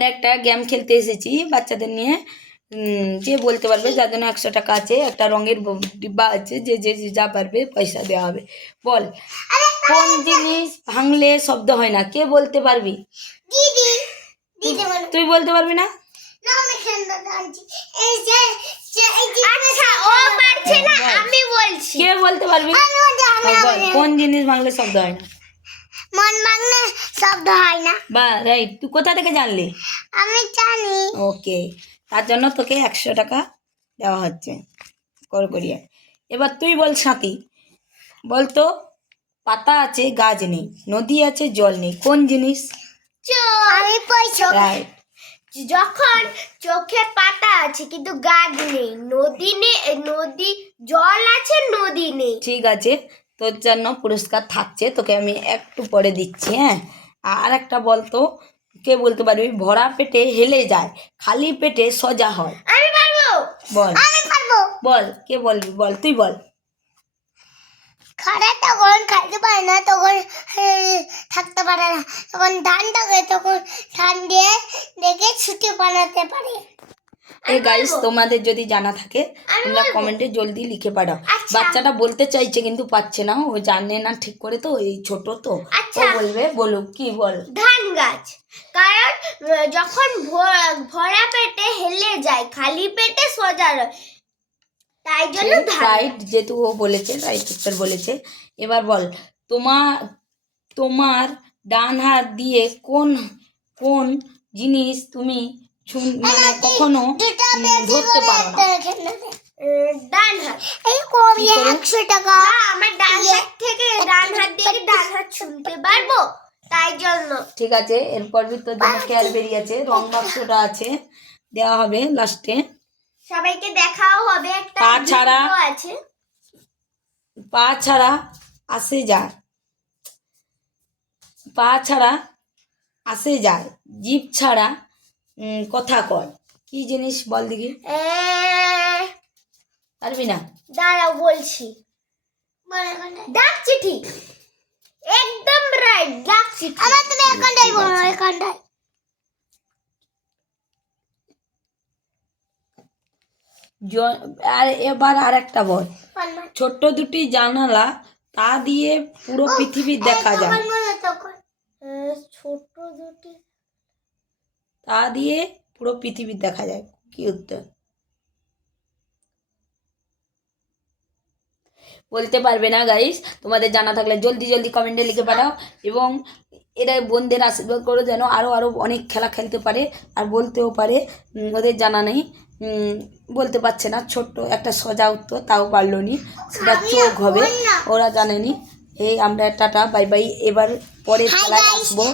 আমরা একটা গেম খেলতে এসেছি বাচ্চাদের নিয়ে। যে বলতে পারবে, যার জন্য 100 টাকা আছে, একটা রঙের ডিব্বা আছে, যে যে যা পারবে পয়সা দেওয়া হবে। বল, কোন জিনিস ভাঙলে শব্দ হয় না? কে বলতে পারবি? তুই বলতে পারবি না? কে বলতে পারবি? কোন জিনিস ভাঙলে শব্দ হয় না? মন ভাঙলে শব্দ হয় না। বা রাইট। তুই কোথা থেকে জানলি? আমি জানি। ওকে, তার জন্য তোকে 100 টাকা দেওয়া হচ্ছে কর করিয়ে। এবার তুই বল সাথী, বলতো পাতা আছে গাছ নেই, নদী আছে জল নেই, কোন জিনিস? আমি পয়সা। রাইট। যখন চোখে পাতা আছে কিন্তু গাছ নেই, নদী নেই, নদী জল আছে নদী নেই। ঠিক আছে, তোর জন্য পুরস্কার থাকছে, তোকে আমি একটু পরে দিচ্ছি। হ্যাঁ, আর একটা বলতো, কে বলতে পারবি ভরা পেটে হেলে যায়, খালি পেটে সোজা হয়? আমি পারবো। বল। আমি পারবো। বল, কে বলবি? বল, তুই বল। খরা তখন খাইতে পারে না, তখন থাকতে পারে না, তখন ধান থাকে, তখন ধান দিয়ে দেখে ছুটি বানাতে পারে। গাইস, তোমাদের যদি জানা থাকে তোমরা কমেন্টে জলদি লিখে পাঠাও। বাচ্চাটা বলতে চাইছে কিন্তু পাচ্ছে না, ও জানে না ঠিক করে, তো এই ছোট তো ও বলবে। বলুক, কি বল? ধান গাছ, কারণ যখন ভরা পেটে হেলে যায় খালি পেটে সোজা রয়, তাই জন্য রাইট, যেহেতু ও বলেছে রাইট উত্তর বলেছে। এবার বল, তোমার ডান হাত দিয়ে কোন কোন জিনিস তুমি মানে কখনো ধরতে পারো না? ডান হাত। এই কবি 100 টাকা। আমার ডান হাত থেকে ডান হাত দিয়ে ডান হাত ছুঁতে পারবো, তাই জন্য। ঠিক আছে, এরপর তোর জন্য কেয়ার বেরিয়েছে, রং বাক্সটা আছে, দেওয়া হবে লাস্টে। সবাইকে দেখাও হবে। একটা পা ছাড়া আছে, পা ছাড়া আসে যায়, পা ছাড়া আসে যায়, জিভ ছাড়া কথা কয়, কি জিনিস? বল দেখি। পারবি না? দাঁড়াও বলছি। ডাক চিঠি। একদম রাইট, ডাক চিঠি। আমার তুমি এখানটাই বলো, এখানটাই। আর এবার আর একটা বল। ছোট্ট দুটি জানালা, তা দিয়ে পুরো পৃথিবী দেখা যায়। ছোট দুটি, তা দিয়ে পুরো পৃথিবী দেখা যায়, কি উত্তর? বলতে পারবে না গাইস? তোমাদের জানা থাকলে জলদি জলদি কমেন্টে লিখে পাঠাও, এবং এরা বোনদের আশীর্বাদ করো যেন আরও অনেক খেলা খেলতে পারে আর বলতেও পারে। ওদের জানা নেই, বলতে পারছে না, ছোট্ট একটা সোজা উত্তর তাও পারলো নি, সেটা চোখ হবে, ওরা জানেনি। এই আমরা টাটা বাই বাই, এবার পরে খেলায় আসবো।